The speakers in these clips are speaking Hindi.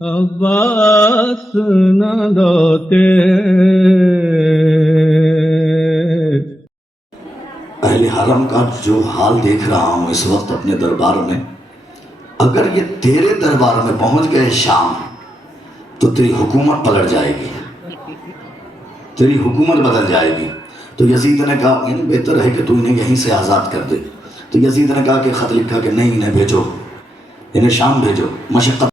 अब्बास न लौटे। अहले हरम का जो हाल देख रहा हूँ इस वक्त अपने दरबार में, अगर ये तेरे दरबार में पहुंच गए शाम तो तेरी हुकूमत पलट जाएगी, तेरी हुकूमत बदल जाएगी। तो यजीद ने कहा यानी बेहतर है कि तू इन्हें यहीं से आज़ाद कर दे। तो यजीद ने कहा कि ख़त लिखा कि नहीं, इन्हें भेजो, इन्हें शाम भेजो। मशक्क़त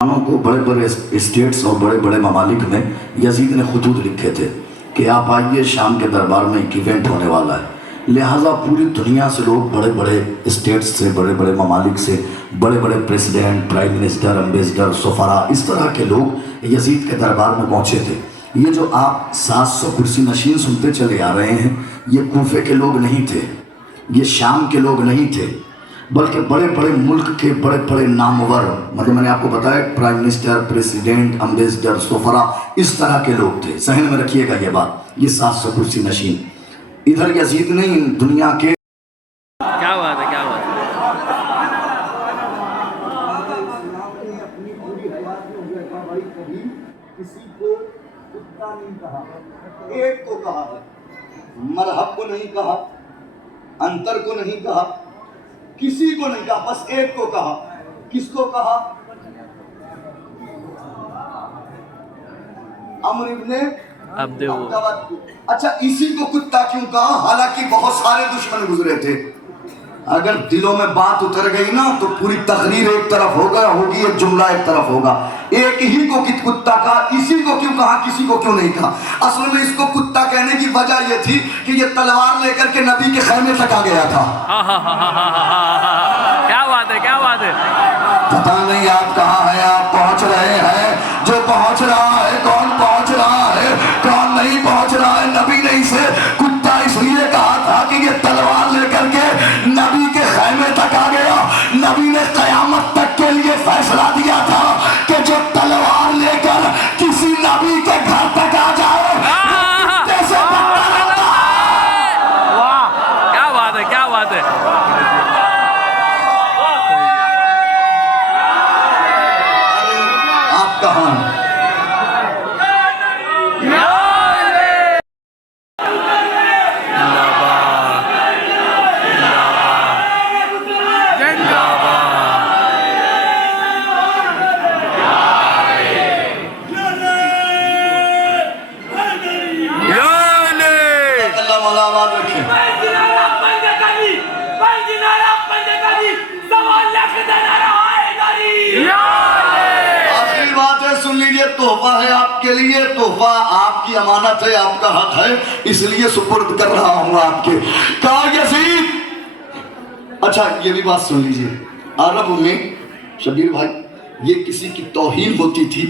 को बड़े बड़े स्टेट्स और बड़े बड़े ममालिक में यजीद ने खुतूत लिखे थे कि आप आइए, शाम के दरबार में एक इवेंट होने वाला है। लिहाजा पूरी दुनिया से लोग, बड़े बड़े स्टेट्स से, बड़े बड़े ममालिक से, बड़े बड़े प्रेसिडेंट, प्राइम मिनिस्टर, एम्बेसडर, सफरा, इस तरह के लोग यजीद के दरबार में पहुँचे थे। ये जो आप 700 कुर्सी नशीन सुनते चले आ रहे हैं, ये कूफे के लोग नहीं थे, ये शाम के लोग नहीं थे, बल्कि बड़े बड़े मुल्क के बड़े बड़े नामवर, मतलब मैंने आपको बताया प्राइम मिनिस्टर, प्रेसिडेंट, एम्बेसडर, सफरा, इस तरह के लोग थे। सहन में रखिएगा ये बात, ये 700 कुर्सी नशीन। इधर यजीद नहीं, दुनिया के क्या बात है, क्या बात है। किसी को कुत्ता नहीं कहा, एक को कहा है, मरहब को नहीं कहा, अंतर को नहीं कहा, किसी को नहीं कहा, बस एक को कहा। किसको कहा? अम्र इब्ने अब्द को। अच्छा, इसी को कुत्ता क्यों कहा? हालांकि बहुत सारे दुश्मन गुजरे थे। अगर दिलों में बात उतर गई ना तो पूरी तकरीर एक तरफ होगी, एक जुमला एक तरफ होगा। एक ही को कुत्ता कहा, इसी को क्यों कहा, किसी को क्यों नहीं कहा? असल में इसको कुत्ता कहने की वजह यह थी कि ये तलवार लेकर के नबी के खैमे तक आ गया था। क्या बात है, क्या बात है। पता नहीं आप कहाँ हैं, आप पहुंच रहे हैं, जो पहुंच रहा है कौन पहुंच रहा है, कौन नहीं पहुंच रहा है। नबी ने इसे कुत्ता इसलिए कहा था कि ये तलवार लेकर के नबी के खैमे तक आ गया। नबी ने कयामत तक के लिए फैसला दिया था कि जो तलवार लेकर किसी नबी के घर तक आ जाए, जैसे वाह, क्या बात है, क्या बात है। आप कहाँ? आखिरी बात है, सुन लीजिए, तोहफा है आपके लिए, तोहफा आपकी अमानत है, आपका हक है, इसलिए सुपुर्द कर रहा हूं आपके। कहा यजीद। अच्छा, ये भी बात सुन लीजिए, अरब में शबीर भाई, ये किसी की तौहीन होती थी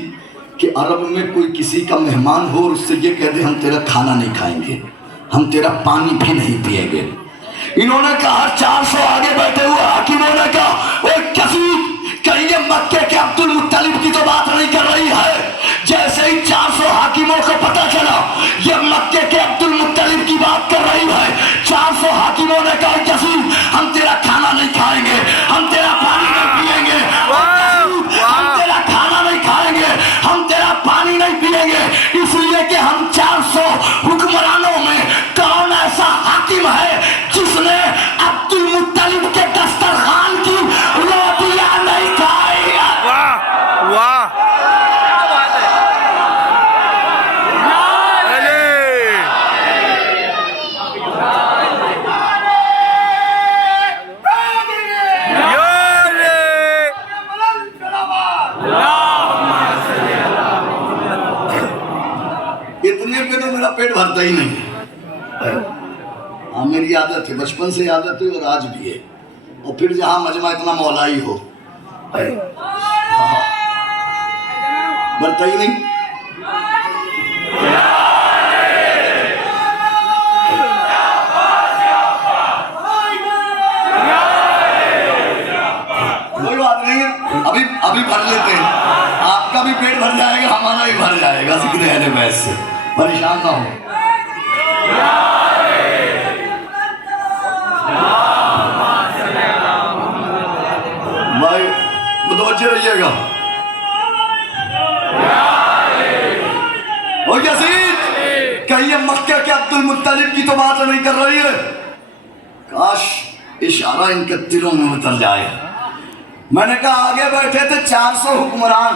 कि अरब में कोई किसी का मेहमान हो और उससे ये कह दे हम तेरा खाना नहीं खाएंगे, हम तेरा पानी भी नहीं पिएंगे। इन्होंने कहा, 400 आगे बैठे हुए हाकिमों ने कहा, ओए कसीद, कहीं ये मक्के के अब्दुल मुत्तलिब की तो बात नहीं कर रही है। जैसे ही 400 हाकिमों को पता चला ये मक्के के अब्दुल मुत्तलिब की बात कर रही है, 400 हाकिमों ने कहा, कसीद, हम तेरा खाना नहीं खाएंगे, हम तेरा पानी नहीं पिएंगे, हम तेरा खाना नहीं खाएंगे, हम तेरा पानी नहीं पिएंगे, इसलिए कि हम 400 हुक्मरानों में कौन ऐसा हाकिम है जिसने अब्दुल मुत्तलिब के दस्तरखान की रोटियां नहीं खाई। वाह वाह, क्या बात है। इतने पे तो मेरा पेट भरता ही नहीं है। हाँ, मेरी आदत है, बचपन से आदत है और आज भी है। और फिर जहाँ मजमा इतना मौलाई हो, हाँ, भरता ही नहीं। कोई बात नहीं, अभी भर लेते हैं, आपका भी पेट भर जाएगा, हमारा भी भर जाएगा, जिक्र अहले बैत से, परेशान ना हो। भाई मुतवज्जे रहिएगा। मुत्तलिब की तो बात नहीं कर रही है। काश इशारा इनके दिलों में उतर जाए। मैंने कहा आगे बैठे थे 400 हुक्मरान,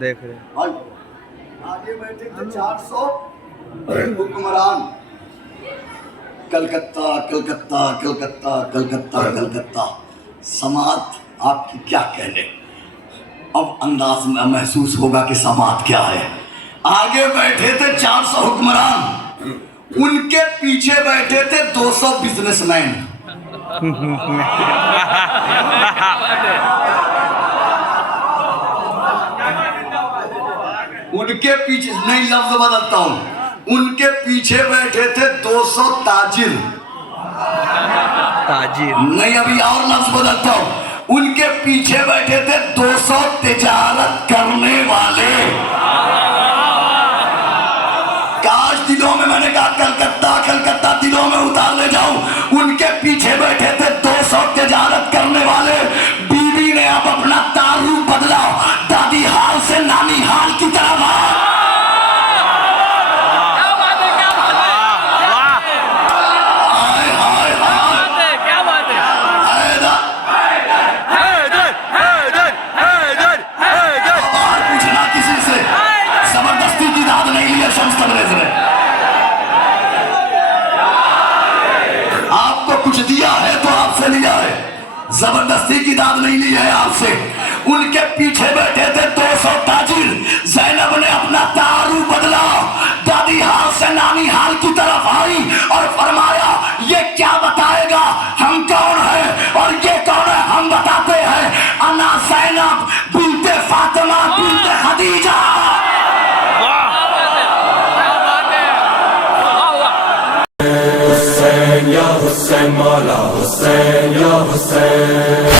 देख रहे आगे बैठे थे 400 हुक्मरान। कलकत्ता कलकत्ता कलकत्ता कलकत्ता कलकत्ता, समात आपकी क्या कहने। अब अंदाज में महसूस होगा कि समात क्या है। आगे बैठे थे 400 हुक्मरान, उनके पीछे बैठे थे 200 बिजनेसमैन। उनके पीछे नहीं, लफ्ज बदलता हूं, उनके पीछे बैठे थे 200 ताजिर। ताजिर नहीं, अभी और लफ्ज बदलता हूं, उनके पीछे बैठे थे 200 तिजारत करने वाले। काश दिलों में, मैंने कहा कलकत्ता कलकत्ता दिलों में उतार ले जाऊं। उनके पीछे बैठे थे 200 तिजारत करने वाले। बीवी ने अब अपना तारुफ बदला, दादी हाल से नानी हाल की तरफ आ। आपको कुछ दिया है तो आपसे लिया है, जबरदस्ती की दाद नहीं ली है आपसे। उनके पीछे बैठे थे 200 ताजिर। ज़ैनब ने अपना तारुफ बदला, दादी हाल से नानी हाल की तरफ आई और फरमाया ये क्या बताएगा हम कौन है और ये कौन है। हम बताते हैं, अन्ना ज़ैनब बिन्ते फातिमा बिन्ते खदीजा। हुसैन या हुसैन मौला हुसैन या हुसैन।